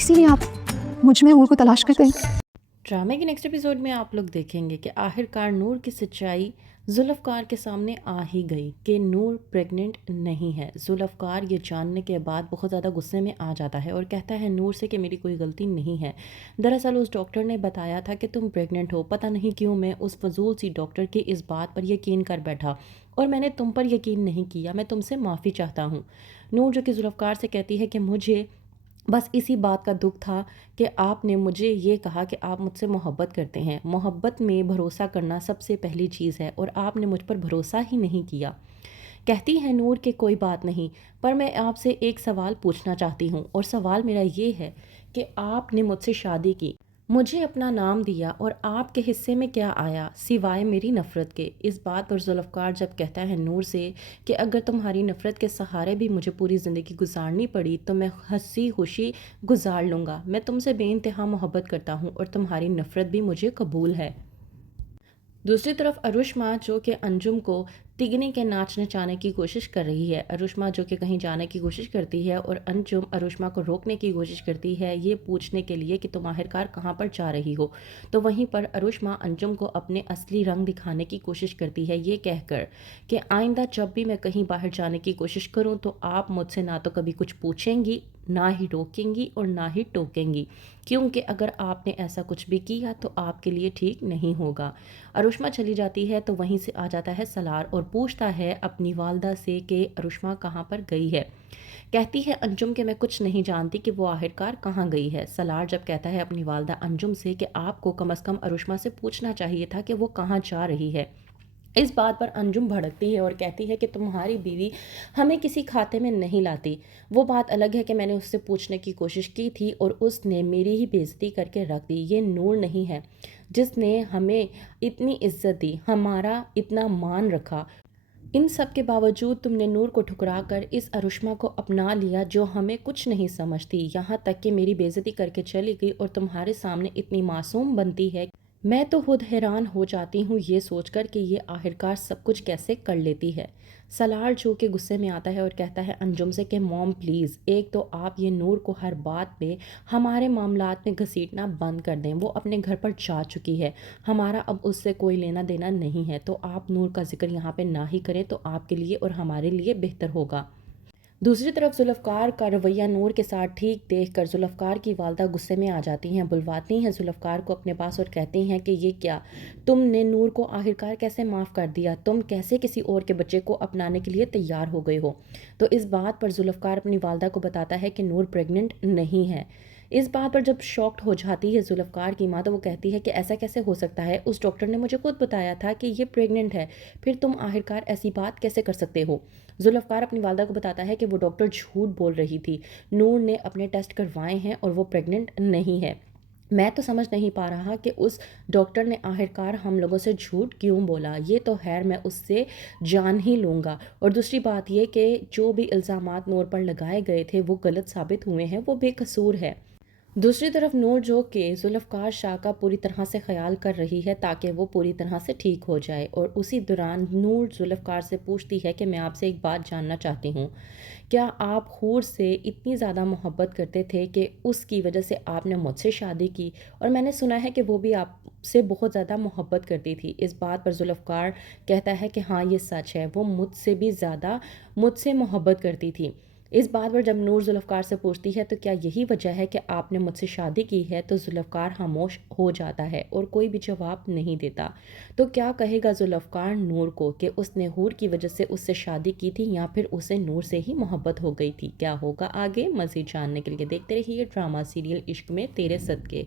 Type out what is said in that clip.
اسی لیے آپ مجھ میں نور کو تلاش کرتے ہیں۔ ڈرامے کے نیکسٹ ایپیسوڈ میں آپ لوگ دیکھیں گے کہ آخرکار نور کی سچائی ذوالفقار کے سامنے آ ہی گئی کہ نور پریگننٹ نہیں ہے۔ ذوالفقار یہ جاننے کے بعد بہت زیادہ غصے میں آ جاتا ہے اور کہتا ہے نور سے کہ میری کوئی غلطی نہیں ہے۔ دراصل اس ڈاکٹر نے بتایا تھا کہ تم پریگننٹ ہو، پتہ نہیں کیوں میں اس فضول سی ڈاکٹر کی اس بات پر یقین کر بیٹھا اور میں نے تم پر یقین نہیں کیا، میں تم سے معافی چاہتا ہوں۔ نور جو کہ ذوالفقار سے کہتی ہے کہ مجھے بس اسی بات کا دکھ تھا کہ آپ نے مجھے یہ کہا کہ آپ مجھ سے محبت کرتے ہیں۔ محبت میں بھروسہ کرنا سب سے پہلی چیز ہے اور آپ نے مجھ پر بھروسہ ہی نہیں کیا۔ کہتی ہے نور کہ کوئی بات نہیں، پر میں آپ سے ایک سوال پوچھنا چاہتی ہوں اور سوال میرا یہ ہے کہ آپ نے مجھ سے شادی کی، مجھے اپنا نام دیا اور آپ کے حصے میں کیا آیا سوائے میری نفرت کے؟ اس بات پر ذوالفقار جب کہتا ہے نور سے کہ اگر تمہاری نفرت کے سہارے بھی مجھے پوری زندگی گزارنی پڑی تو میں ہنسی خوشی گزار لوں گا، میں تم سے بے انتہا محبت کرتا ہوں اور تمہاری نفرت بھی مجھے قبول ہے۔ دوسری طرف ارشما جو کہ انجم کو تگنی کے ناچ نچانے کی کوشش کر رہی ہے، ارشما جو کہ کہیں جانے کی کوشش کرتی ہے اور انجم ارشما کو روکنے کی کوشش کرتی ہے یہ پوچھنے کے لیے کہ تم آخرکار کہاں پر جا رہی ہو، تو وہیں پر ارشما انجم کو اپنے اصلی رنگ دکھانے کی کوشش کرتی ہے یہ کہہ کر کہ آئندہ جب بھی میں کہیں باہر جانے کی کوشش کروں تو آپ مجھ سے نہ تو کبھی کچھ پوچھیں گی، نہ ہی روکیں گی اور نہ ہی ٹوکیں گی، کیونکہ اگر آپ نے ایسا کچھ بھی کیا تو آپ کے لیے ٹھیک نہیں ہوگا۔ ارشما چلی جاتی ہے تو وہیں سے آ جاتا ہے سالار اور پوچھتا ہے اپنی والدہ سے کہ ارشما کہاں پر گئی ہے۔ کہتی ہے انجم کہ میں کچھ نہیں جانتی کہ وہ آخرکار کہاں گئی ہے۔ سالار جب کہتا ہے اپنی والدہ انجم سے کہ آپ کو کم از کم ارشما سے پوچھنا چاہیے تھا کہ وہ کہاں جا رہی ہے، اس بات پر انجم بھڑکتی ہے اور کہتی ہے کہ تمہاری بیوی ہمیں کسی کھاتے میں نہیں لاتی۔ وہ بات الگ ہے کہ میں نے اس سے پوچھنے کی کوشش کی تھی اور اس نے میری ہی بے عزتی کر کے رکھ دی۔ یہ نور نہیں ہے جس نے ہمیں اتنی عزت دی، ہمارا اتنا مان رکھا، ان سب کے باوجود تم نے نور کو ٹھکرا کر اس ارشما کو اپنا لیا جو ہمیں کچھ نہیں سمجھتی، یہاں تک کہ میری بے عزتی کر کے چلی گئی اور تمہارے سامنے اتنی معصوم بنتی ہے۔ میں تو خود حیران ہو جاتی ہوں یہ سوچ کر کہ یہ آخرکار سب کچھ کیسے کر لیتی ہے۔ سالار جو کہ غصے میں آتا ہے اور کہتا ہے انجم سے کہ موم پلیز، ایک تو آپ یہ نور کو ہر بات میں ہمارے معاملات میں گھسیٹنا بند کر دیں، وہ اپنے گھر پر جا چکی ہے، ہمارا اب اس سے کوئی لینا دینا نہیں ہے، تو آپ نور کا ذکر یہاں پہ نہ ہی کریں تو آپ کے لیے اور ہمارے لیے بہتر ہوگا۔ دوسری طرف ذوالفقار کا رویہ نور کے ساتھ ٹھیک دیکھ کر ذوالفقار کی والدہ غصے میں آ جاتی ہیں، بلواتی ہیں ذوالفقار کو اپنے پاس اور کہتی ہیں کہ یہ کیا، تم نے نور کو آخرکار کیسے معاف کر دیا، تم کیسے کسی اور کے بچے کو اپنانے کے لیے تیار ہو گئے ہو؟ تو اس بات پر ذوالفقار اپنی والدہ کو بتاتا ہے کہ نور پریگننٹ نہیں ہے۔ اس بات پر جب شاکڈ ہو جاتی ہے ذوالفقار کی ماں تو وہ کہتی ہے کہ ایسا کیسے ہو سکتا ہے، اس ڈاکٹر نے مجھے خود بتایا تھا کہ یہ پریگننٹ ہے، پھر تم آخرکار ایسی بات کیسے کر سکتے ہو؟ ذوالفقار اپنی والدہ کو بتاتا ہے کہ وہ ڈاکٹر جھوٹ بول رہی تھی، نور نے اپنے ٹیسٹ کروائے ہیں اور وہ پریگننٹ نہیں ہے۔ میں تو سمجھ نہیں پا رہا کہ اس ڈاکٹر نے آخرکار ہم لوگوں سے جھوٹ کیوں بولا، یہ تو خیر میں اس سے جان ہی لوں گا، اور دوسری بات یہ کہ جو بھی الزامات نور پر لگائے گئے تھے وہ غلط ثابت ہوئے ہیں، وہ بے قصور ہے۔ دوسری طرف نور جو کہ ذوالفقار شاہ کا پوری طرح سے خیال کر رہی ہے تاکہ وہ پوری طرح سے ٹھیک ہو جائے، اور اسی دوران نور ذوالفقار سے پوچھتی ہے کہ میں آپ سے ایک بات جاننا چاہتی ہوں، کیا آپ حور سے اتنی زیادہ محبت کرتے تھے کہ اس کی وجہ سے آپ نے مجھ سے شادی کی؟ اور میں نے سنا ہے کہ وہ بھی آپ سے بہت زیادہ محبت کرتی تھی۔ اس بات پر ذوالفقار کہتا ہے کہ ہاں یہ سچ ہے، وہ مجھ سے بھی زیادہ مجھ سے محبت کرتی تھی۔ اس بات پر جب نور ذوالفقار سے پوچھتی ہے تو کیا یہی وجہ ہے کہ آپ نے مجھ سے شادی کی ہے، تو ذوالفقار خاموش ہو جاتا ہے اور کوئی بھی جواب نہیں دیتا۔ تو کیا کہے گا ذوالفقار نور کو کہ اس نے حور کی وجہ سے اس سے شادی کی تھی یا پھر اسے نور سے ہی محبت ہو گئی تھی؟ کیا ہوگا آگے؟ مزید جاننے کے لیے دیکھتے رہیے ڈرامہ سیریل عشق میں تیرے صدقے۔